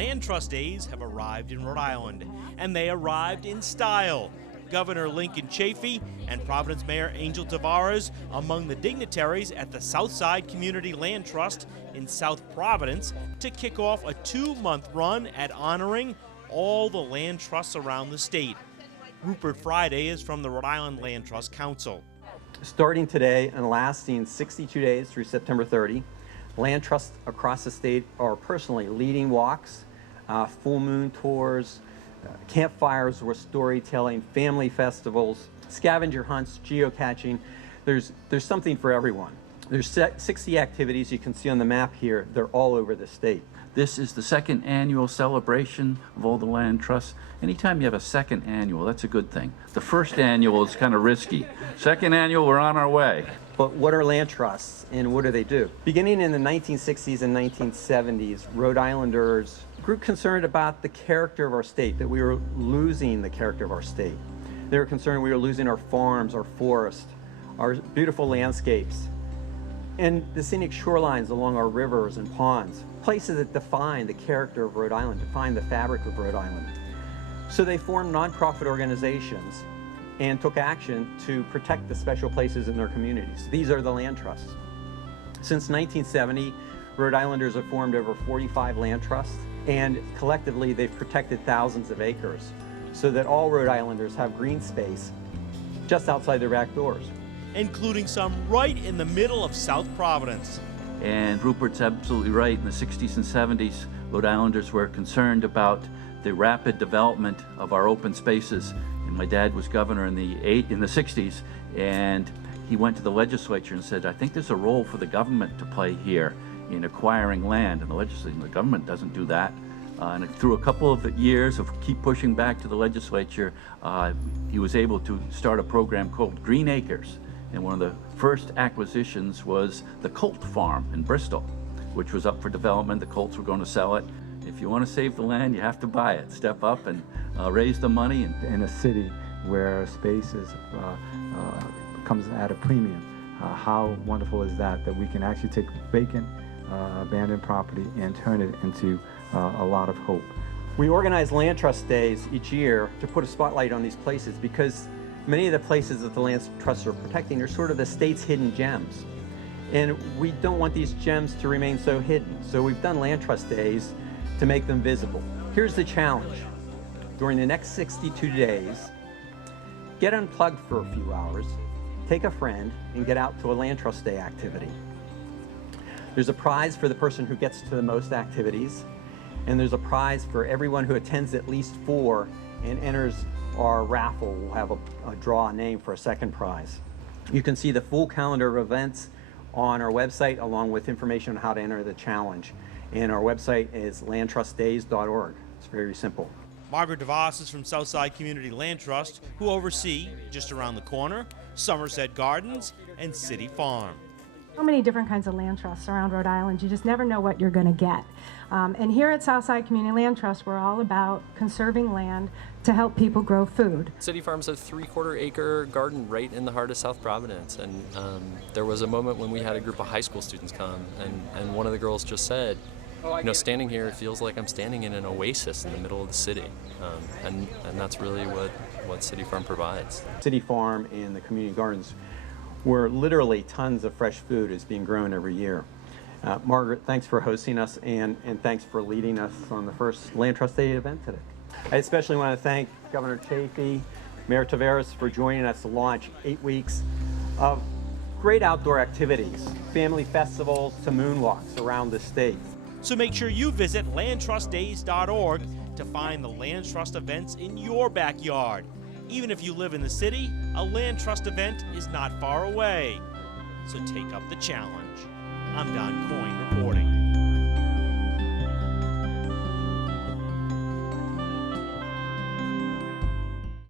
Land Trust Days have arrived in Rhode Island, and they arrived in style. Governor Lincoln Chafee and Providence Mayor Angel Tavares among the dignitaries at the Southside Community Land Trust in South Providence to kick off a 2-month run at honoring all the land trusts around the state. Rupert Friday is from the Rhode Island Land Trust Council. Starting today and lasting 62 days through September 30, land trusts across the state are personally leading walks, full moon tours, campfires with storytelling, family festivals, scavenger hunts, geocaching. There's something for everyone. There's 60 activities you can see on the map here. They're all over the state. This is the second annual celebration of all the land trusts. Anytime you have a second annual, that's a good thing. The first annual is kind of risky. Second annual, we're on our way. But what are land trusts and what do they do? Beginning in the 1960s and 1970s, Rhode Islanders grew concerned about the character of our state, that we were losing the character of our state. They were concerned we were losing our farms, our forests, our beautiful landscapes, and the scenic shorelines along our rivers and ponds, places that define the character of Rhode Island, define the fabric of Rhode Island. So they formed nonprofit organizations and took action to protect the special places in their communities. These are the land trusts. Since 1970, Rhode Islanders have formed over 45 land trusts, and collectively they've protected thousands of acres so that all Rhode Islanders have green space just outside their back doors. Including some right in the middle of South Providence. And Rupert's absolutely right. In the 60s and 70s, Rhode Islanders were concerned about the rapid development of our open spaces. And my dad was governor in the 60s, and he went to the legislature and said, I think there's a role for the government to play here in acquiring land. And the government doesn't do that. And through a couple of years of keep pushing back to the legislature, he was able to start a program called Green Acres. And one of the first acquisitions was the Colt Farm in Bristol, which was up for development. The Colts were going to sell it. If you want to save the land, you have to buy it. Step up and raise the money. In a city where space comes at a premium, how wonderful is that we can actually take vacant, abandoned property and turn it into a lot of hope. We organize land trust days each year to put a spotlight on these places because many of the places that the land trusts are protecting are sort of the state's hidden gems. And we don't want these gems to remain so hidden. So we've done land trust days to make them visible. Here's the challenge. During the next 62 days, get unplugged for a few hours, take a friend, and get out to a land trust day activity. There's a prize for the person who gets to the most activities, and there's a prize for everyone who attends at least 4 and enters our raffle. We'll have a draw name for a second prize. You can see the full calendar of events on our website along with information on how to enter the challenge. And our website is landtrustdays.org. It's very simple. Margaret DeVos is from Southside Community Land Trust, who oversee, just around the corner, Somerset Gardens and City Farm. So many different kinds of land trusts around Rhode Island. You just never know what you're going to get. And here at Southside Community Land Trust, we're all about conserving land to help people grow food. City Farm's a 3/4 acre garden right in the heart of South Providence. And there was a moment when we had a group of high school students come, and one of the girls just said, you know, standing here, it feels like I'm standing in an oasis in the middle of the city. And that's really what City Farm provides. City Farm and the community gardens, where literally tons of fresh food is being grown every year. Margaret, thanks for hosting us, and thanks for leading us on the first Land Trust Day event today. I especially want to thank Governor Chafee, Mayor Tavares for joining us to launch 8 weeks of great outdoor activities, family festivals to moonwalks around the state. So make sure you visit landtrustdays.org to find the land trust events in your backyard. Even if you live in the city, a land trust event is not far away. So take up the challenge. I'm Don Coyne reporting.